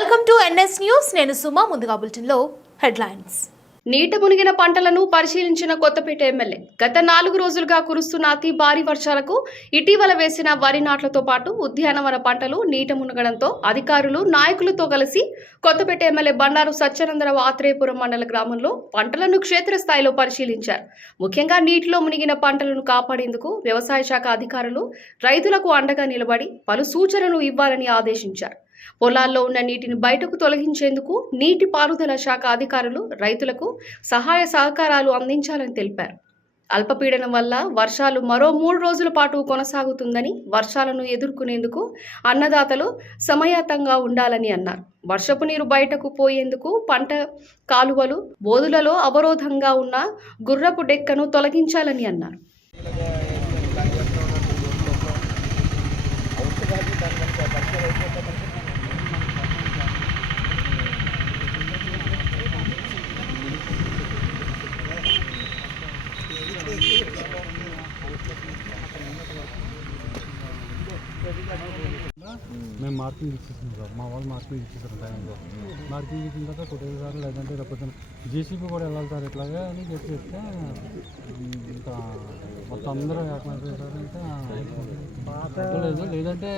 Welcome to NS news. నేను సుమా ముందుగా బులెటిన్లో హెడ్లైన్స్. నీట మునిగిన పంటలను పరిశీలించిన కొత్తపేట ఎమ్మెల్యే. గత నాలుగు రోజులుగా కురుస్తున్న అతి భారీ వర్షాలకు ఇటీవల వేసిన వరి నాట్లతో పాటు ఉద్యానవన పంటలు నీట మునగడంతో అధికారులు నాయకులతో కలిసి కొత్తపేట ఎమ్మెల్యే బండారు సత్యానందరావు ఆత్రేయపురం మండల గ్రామంలో పంటలను క్షేత్రస్థాయిలో పరిశీలించారు. ముఖ్యంగా నీటిలో మునిగిన పంటలను కాపాడేందుకు వ్యవసాయ శాఖ అధికారులు రైతులకు అండగా నిలబడి పలు సూచనలు ఇవ్వాలని ఆదేశించారు. పొలాల్లో ఉన్న నీటిని బయటకు తొలగించేందుకు నీటి పారుదల శాఖ అధికారులు రైతులకు సహాయ సహకారాలు అందించాలని తెలిపారు. అల్పపీడనం వల్ల వర్షాలు మరో మూడు రోజుల పాటు కొనసాగుతుందని వర్షాలను ఎదుర్కొనేందుకు అన్నదాతలు సమయాతంగా ఉండాలని అన్నారు. వర్షపు నీరు బయటకు పోయేందుకు పంట కాలువలు బోధులలో అవరోధంగా ఉన్న గుర్రపు డెక్కను తొలగించాలని అన్నారు. మేము మార్కింగ్ ఇచ్చేసాం సార్. మా వాళ్ళు మార్కింగ్ ఇచ్చేసారు టైంలో మార్కింగ్ ఇచ్చిన తర్వాత కొట్టేది సార్ లేదంటే రేపు జేసీబీ కూడా వెళ్ళాలి సార్ ఎట్లాగా అని చెప్పి చెప్తే సార్ అంటే లేదు లేదంటే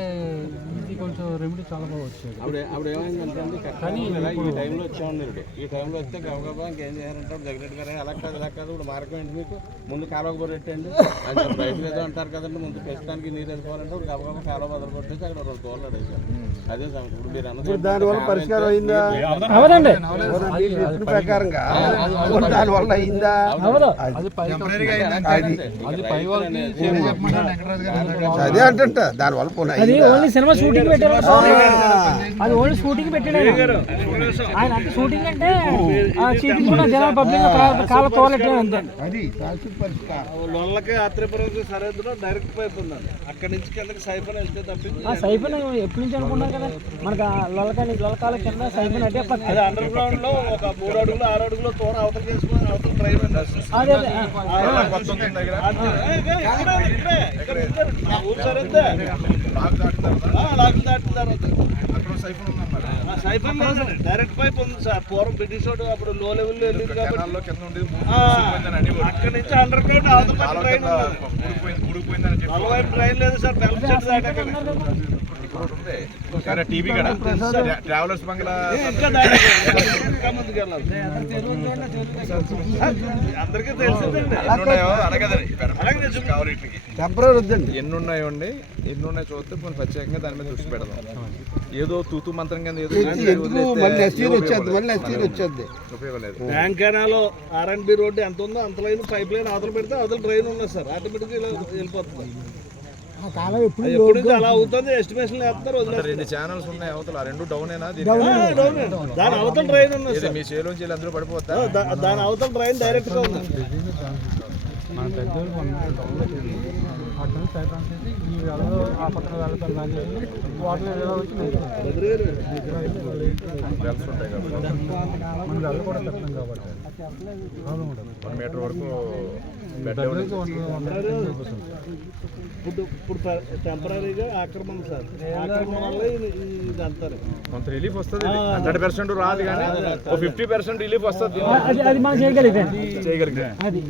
ఇది కొంచెం రెమెడీ చాలా బాగా వచ్చేది. ఆవిడ ఆవిడ ఏమైందంటే కానీ ఈ టైంలో వచ్చామన్నారు ఈ టైంలో వస్తే గబగబా ఇంకేం చేయాలంటే జగరెడ్డి గారు అలా కాదు అలా కాదు ఇప్పుడు మార్గం ఏంటి మీకు? ముందు కాలువ బొరెట్టండి అని చెప్పి రైతులు ఏదో అంటారు కదండి ముందు ప్రస్తుతానికి నీరు వెళ్ళిపోవాలంటే ఇప్పుడు గబగబా కాలువ బదులు కొట్టేసి అక్కడ రెండు కోళ్ళు అడేసారు అదే. ఇప్పుడు మీరు అన్నది దానివల్ల పరిష్కారం అయిందా? అవదండి ప్రకారంగా దానివల్ల అయిందా? అది పై అది అదే అంటుంట దానివల్ల పోనీ అది? ఓన్లీ సినిమా షూటింగ్ పెట్టారు. అది ఓన్లీ షూటింగ్ పెట్టాడు ఆయన. అంటే షూటింగ్ అంటే జనాలు పబ్లిక్ కాల తోలెట్లేదు అంతే అది సరిహద్దులో డైరెక్ట్ పైప్ ఉందండి అక్కడి నుంచి కిందకి సైఫన్ వెళ్తే సైఫన్ ఎప్పటి నుంచి అనుకున్నాం కదా మనకు ఆ లొలకాని లొలకాల కింద సైఫన్ అంటే అది అండర్ గ్రౌండ్లో ఒక మూడు అడుగులు ఆరు అడుగులు తోడ అవతల చేసుకుని అవతల ట్రైన్ అదే డైరెక్ట్ పైప్ ఉంది సార్ పూర్వం బ్రిటిష్ వాడు అప్పుడు లో లెవెల్లో వెళ్ళింది కాబట్టి అక్కడి నుంచి అండర్ గ్రౌండ్ పక్క ట్రైన్ నలభై ట్రైన్ లేదు సార్ చెట్టు దాటాక టీవీ ట్రావెలర్స్ బంగ్లా అందరికీ ఉన్నాయో. టెంపరీ వద్దండి. ఎన్ని ఉన్నాయో అండి. ఎన్ని ఉన్నాయో చూస్తే కొన్ని ప్రత్యేకంగా దాని మీద దృష్టి పెడదాం. ఏదో తూతు మంత్రం కింద ఏదో చేసి ఎందుకు? వదిలేస్తే మళ్ళీ ఎస్టీలు ఉపయోగం వచ్చేది లేదు. మళ్ళీ ఎస్టీలు వచ్చేది ఉపయోగం లేదు బ్యాంక్ కెనాలో ఆర్ అండ్ బి రోడ్డు ఎంత ఉందో అంత లైన్ పైప్ లైన్ అవతల పెడితే అవతల డ్రైన్ ఉన్నది సార్. ఆటోమేటిక్గా ఇలా వెళ్ళిపోతుంది. ఎప్పుడు అలా అవుతుంది. ఎస్టిమేషన్ వేస్తారు రెండు ఛానల్స్ ఉన్నాయి అవతల ఆ రెండు డౌన్. దాని అవతల డ్రైన్ ఉన్నది మీ చేలోంచి అందరూ పడిపోతా ఆ, దా- దాని అవతల డ్రైన్ డైరెక్ట్గా ఉంది మన పెద్దోళ్ళు అక్కడ నుంచి సైతం చేసి ఈ వెళ్ళలో ఆ పక్కన వెళ్తాం దాని వాటర్ ఎలా వచ్చి వెల్స్ ఉంటాయి కాబట్టి. వన్ మీటర్ వరకు ఇప్పుడు ఇప్పుడు టెంపరీగా ఆక్రమణ సార్. ఆక్రమణ వల్ల ఇది- అంటారు. కొంత రిలీఫ్ వస్తుంది. హండ్రెడ్ పర్సెంట్ రాదు కానీ ఫిఫ్టీ పర్సెంట్ రిలీఫ్ వస్తుంది. అది మనం చేయగలిగితే. అది